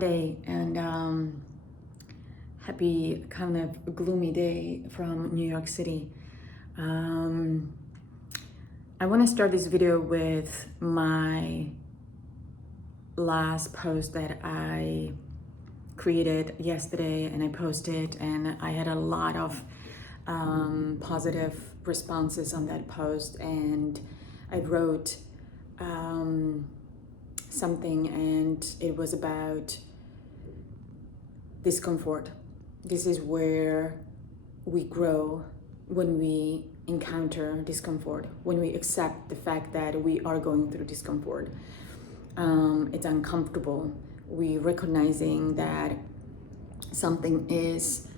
Day and happy kind of gloomy day from New York City. I want to start this video with my last post that I created yesterday, and I posted, and I had a lot of positive responses on that post, and I wrote something, and it was about discomfort. This is where we grow, when we encounter discomfort, when we accept the fact that we are going through discomfort. It's uncomfortable. We recognizing that something is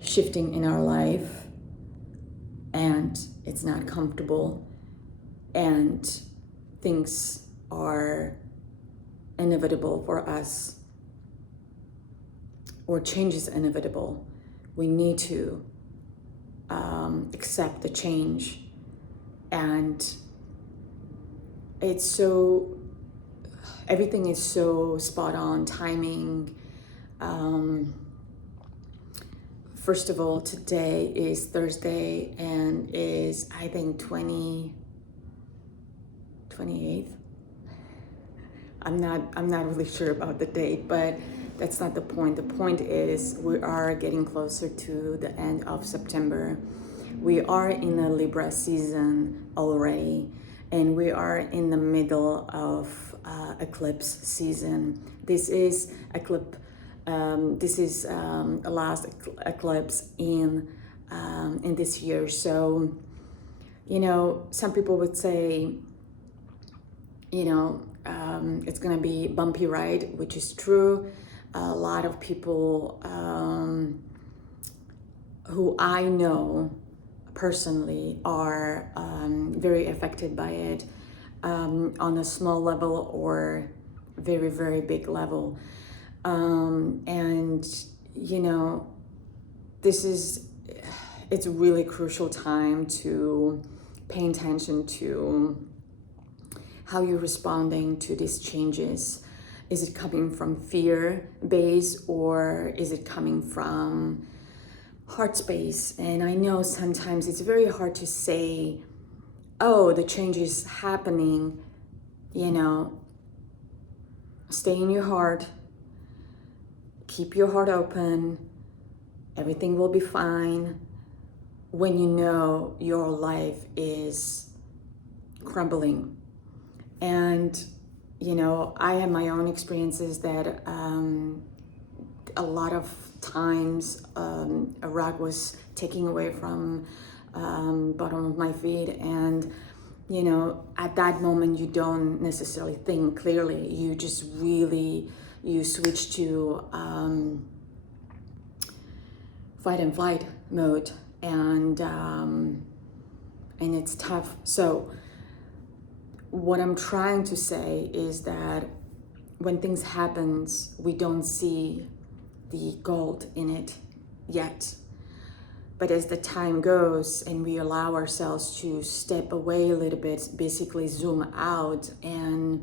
shifting in our life and it's not comfortable, and things are inevitable for us, or change is inevitable. We need to accept the change, and everything is so spot on timing. First of all, today is Thursday and is, I think, 28th. I'm not really sure about the date, but that's not the point. The point is we are getting closer to the end of September. We are in the Libra season already, and we are in the middle of eclipse season. This is the last eclipse in this year. So, some people would say, it's gonna be a bumpy ride, which is true. A lot of people who I know personally are very affected by it, on a small level or very, very big level. And it's a really crucial time to pay attention to how you're responding to these changes. Is it coming from fear base, or is it coming from heart space? And I know sometimes it's very hard to say, oh, the change is happening, stay in your heart, keep your heart open, everything will be fine, when you know your life is crumbling. And I have my own experiences that a lot of times a rug was taken away from bottom of my feet, and at that moment you don't necessarily think clearly. You just really switch to fight and flight mode, and it's tough. So what I'm trying to say is that when things happen, we don't see the gold in it yet. But as the time goes and we allow ourselves to step away a little bit, basically zoom out and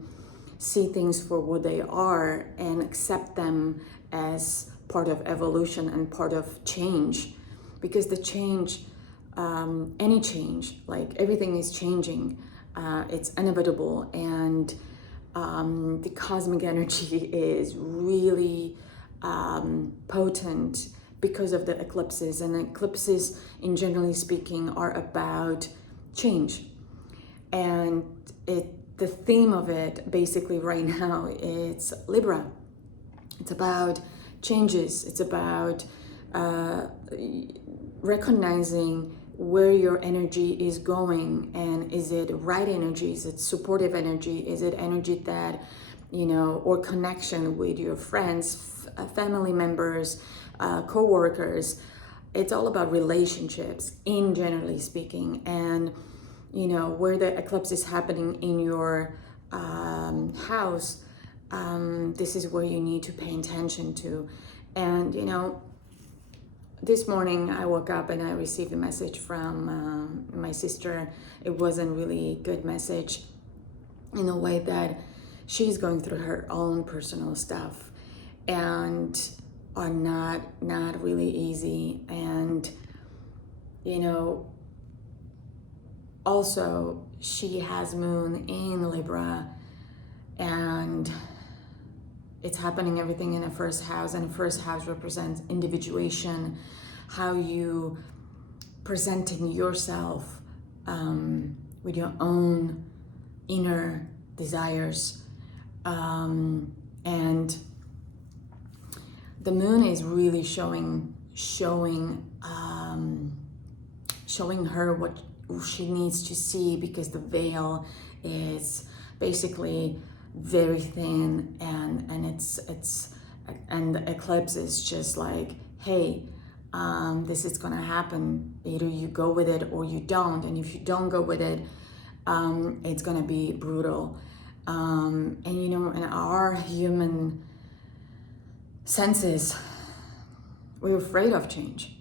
see things for what they are and accept them as part of evolution and part of change. Because the change, any change, like everything is changing. It's inevitable, and the cosmic energy is really potent because of the eclipses. And eclipses, in generally speaking, are about change. And the theme of it basically right now is Libra. It's about changes. It's about recognizing where your energy is going, and is it right energy, is it supportive energy, is it energy that or connection with your friends, family members, co-workers. It's all about relationships, in generally speaking. And where the eclipse is happening in your house, this is where you need to pay attention to. And this morning I woke up and I received a message from my sister. It wasn't really good message, in a way that she's going through her own personal stuff. and are not really easy. And you know, also she has moon in Libra, and it's happening everything in the first house, and the first house represents individuation, how you presenting yourself with your own inner desires. And the moon is really showing her what she needs to see, because the veil is basically very thin, and the eclipse is just like, hey, this is gonna happen. Either you go with it or you don't, and if you don't go with it, it's gonna be brutal. And you know, in our human senses, we're afraid of change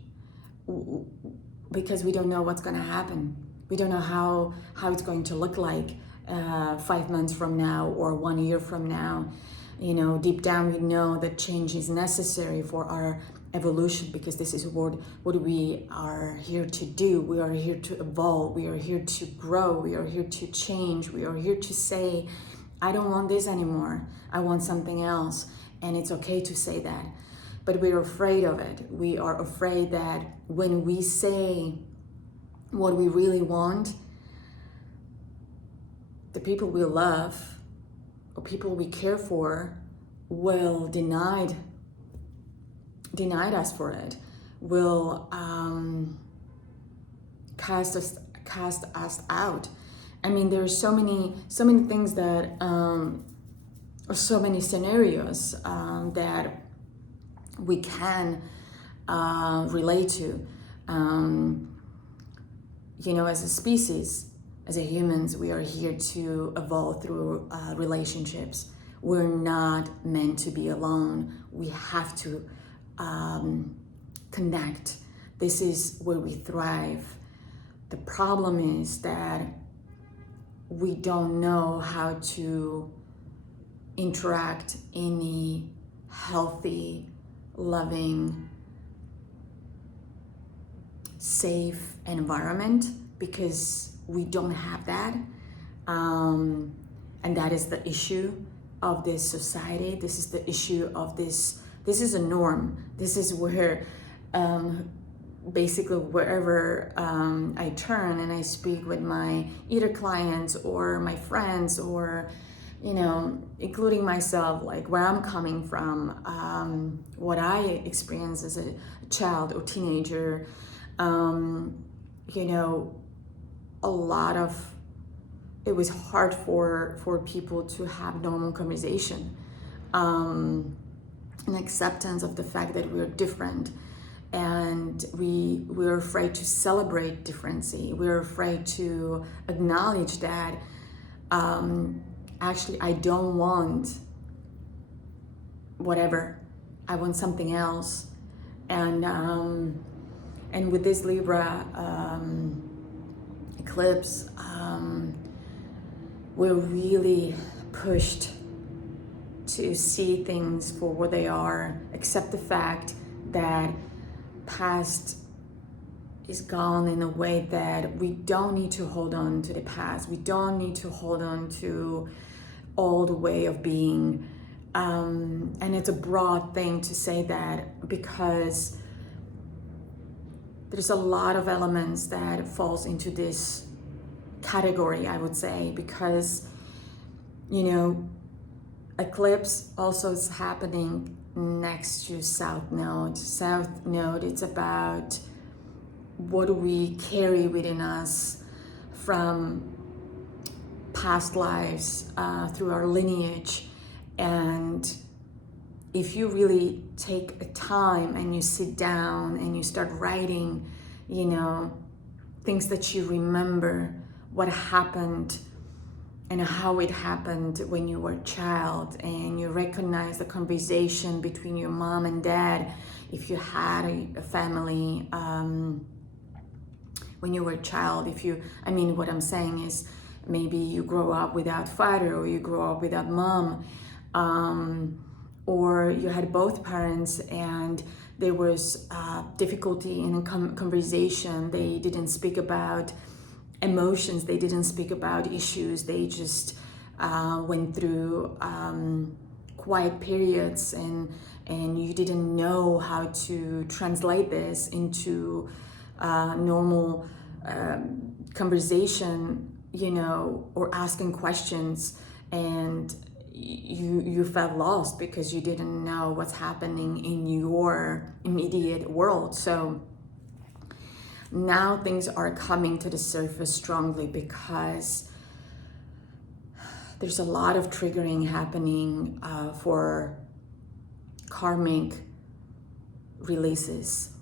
because we don't know what's going to happen. We don't know how it's going to look like 5 months from now or 1 year from now. You know, deep down we know that change is necessary for our evolution, because this is what we are here to do. We are here to evolve. We are here to grow. We are here to change. We are here to say, I don't want this anymore. I want something else. And it's okay to say that. But we're afraid of it. We are afraid that when we say what we really want, the people we love or people we care for will deny us for it, will cast us out. I mean, there are so many things that, or so many scenarios that we can relate to. You know, as a species, as a humans, we are here to evolve through relationships. We're not meant to be alone. We have to connect. This is where we thrive. The problem is that we don't know how to interact in a healthy, loving, safe environment, because we don't have that. And that is the issue of this society. This is the issue of this is a norm. This is where basically wherever I turn and I speak with my either clients or my friends, or you know, including myself, like where I'm coming from, what I experienced as a child or teenager, you know, a lot of it was hard for people to have normal conversation, an acceptance of the fact that we're different. And we're afraid to celebrate differency. We're afraid to acknowledge that actually I don't want whatever. I want something else. And with this Libra eclipse, we're really pushed to see things for what they are, accept the fact that past is gone, in a way that we don't need to hold on to the past. We don't need to hold on to old way of being. And it's a broad thing to say that, because there's a lot of elements that falls into this category, I would say, because, you know, eclipse also is happening next to South Node. South Node, it's about what do we carry within us from past lives, through our lineage. And if you really take a time and you sit down and you start writing, you know, things that you remember, what happened and how it happened when you were a child, and you recognize the conversation between your mom and dad, if you had a family when you were a child. What I'm saying is, maybe you grow up without father, or you grow up without mom, or you had both parents and there was difficulty in a conversation. They didn't speak about emotions, they didn't speak about issues, they just went through quiet periods, and you didn't know how to translate this into normal conversation, you know, or asking questions, and you felt lost because you didn't know what's happening in your immediate world. So now things are coming to the surface strongly because there's a lot of triggering happening for karmic releases.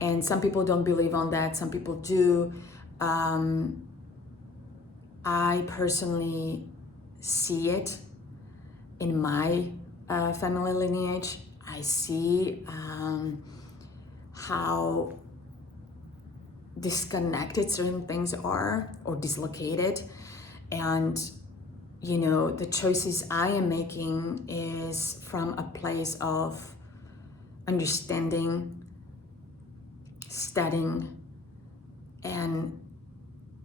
And some people don't believe on that, some people do. I personally see it in my family lineage. I see how disconnected certain things are, or dislocated. And you know, the choices I am making is from a place of understanding, studying, and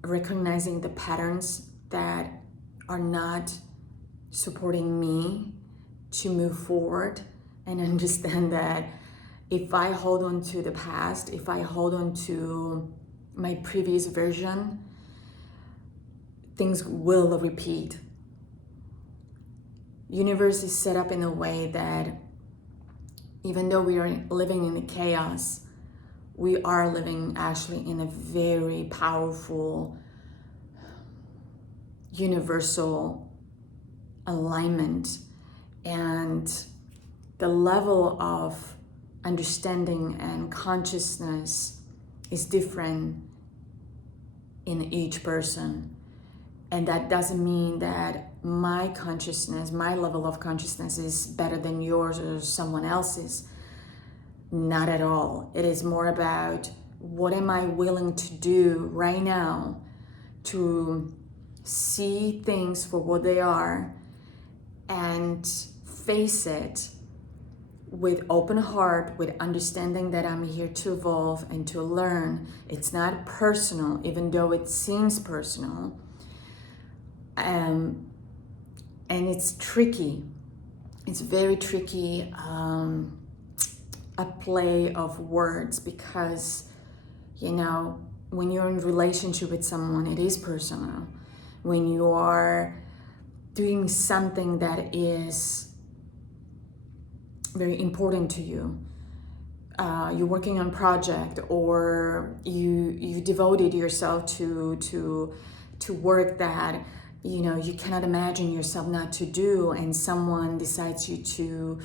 recognizing the patterns that are not supporting me to move forward, and understand that if I hold on to the past, if I hold on to my previous version, things will repeat. Universe is set up in a way that even though we are living in the chaos, we are living actually in a very powerful, universal alignment. And the level of understanding and consciousness is different in each person. And that doesn't mean that my consciousness, my level of consciousness is better than yours or someone else's. Not at all. It is more about what am I willing to do right now to see things for what they are and face it with open heart, with understanding that I'm here to evolve and to learn. It's not personal, even though it seems personal. And it's tricky. It's very tricky, a play of words, because, you know, when you're in relationship with someone, it is personal. When you are doing something that is very important to you, you're working on a project, or you devoted yourself to work that, you know, you cannot imagine yourself not to do, and someone decides to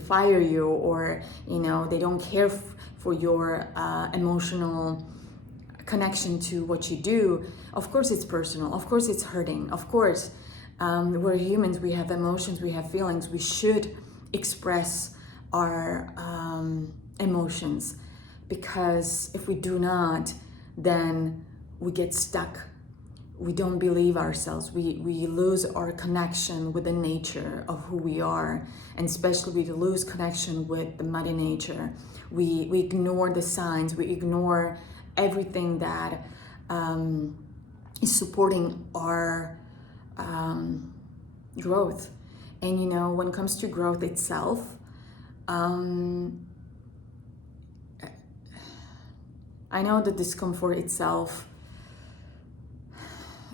fire you, or, you know, they don't care for your emotional connection to what you do. Of course it's personal, of course it's hurting, of course we're humans, we have emotions, we have feelings, we should express our emotions, because if we do not, then we get stuck. We don't believe ourselves. We lose our connection with the nature of who we are, and especially we lose connection with the Mother Nature. We ignore the signs. We ignore everything that is supporting our growth. And you know, when it comes to growth itself, I know the discomfort itself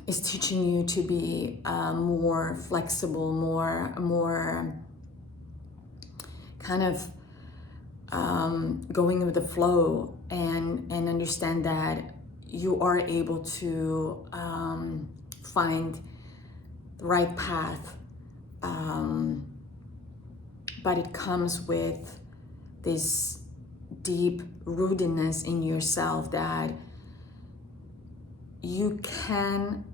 is teaching you to be more flexible, more kind of going with the flow, and understand that you are able to find the right path. But it comes with this deep rootedness in yourself that you can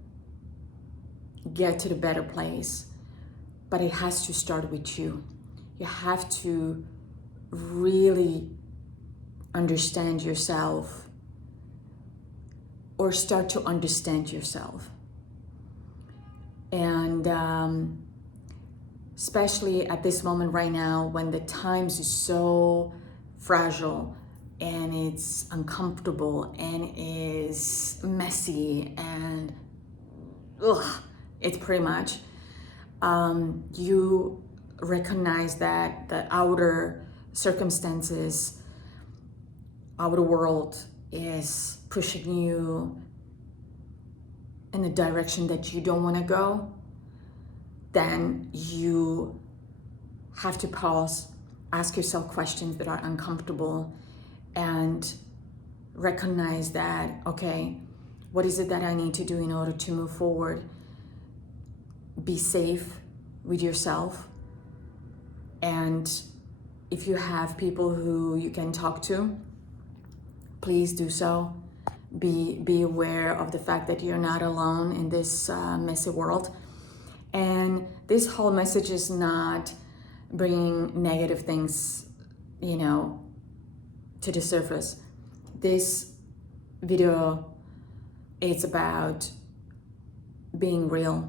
get to the better place, but it has to start with you. You have to really understand yourself, or start to understand yourself. And especially at this moment right now when the times is so fragile and it's uncomfortable and is messy and it's pretty much, you recognize that the outer circumstances, outer world is pushing you in a direction that you don't want to go, then you have to pause, ask yourself questions that are uncomfortable, and recognize that, okay, what is it that I need to do in order to move forward? Be safe with yourself. And if you have people who you can talk to, please do so. Be aware of the fact that you're not alone in this messy world. And this whole message is not bringing negative things, to the surface. This video is about being real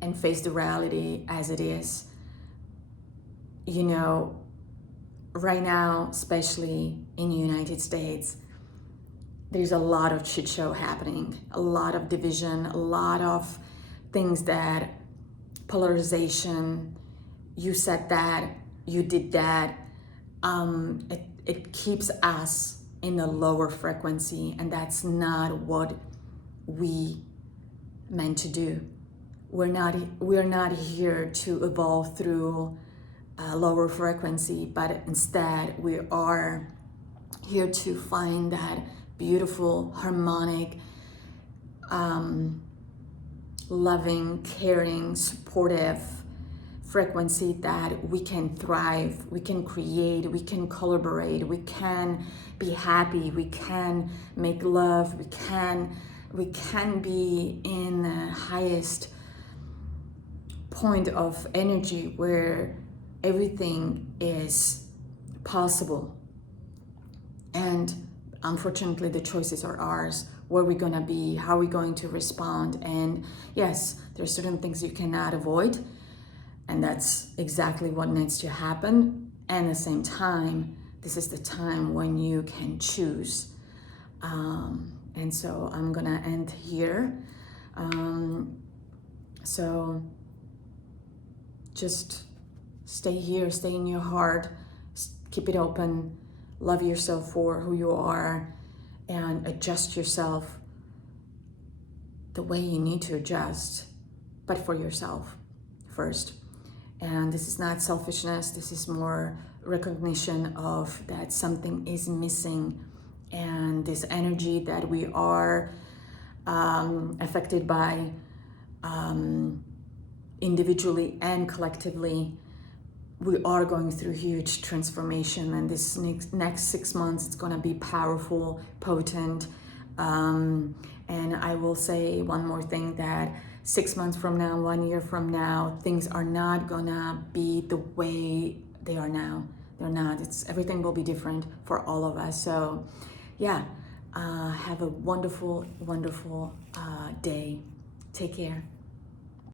and face the reality as it is. Right now, especially in the United States, there's a lot of shit show happening, a lot of division, a lot of things that polarization, you said that, you did that. It keeps us in a lower frequency, and that's not what we meant to do. We're not here to evolve through a lower frequency, but instead we are here to find that beautiful, harmonic, loving, caring, supportive frequency that we can thrive, we can create, we can collaborate, we can be happy, we can make love, we can be in the highest point of energy where everything is possible. And unfortunately, the choices are ours. Where we're gonna be, how we're going to respond. And yes, there are certain things you cannot avoid, and that's exactly what needs to happen. And at the same time, this is the time when you can choose. And so I'm gonna end here. So just stay here, stay in your heart, keep it open, love yourself for who you are, and adjust yourself the way you need to adjust, but for yourself first. And this is not selfishness, this is more recognition of that something is missing, and this energy that we are affected by individually and collectively. We are going through huge transformation, and this next 6 months, it's gonna be powerful, potent. And I will say one more thing, that 6 months from now, 1 year from now, things are not gonna be the way they are now. They're not. Everything will be different for all of us. So yeah, have a wonderful, wonderful day. Take care.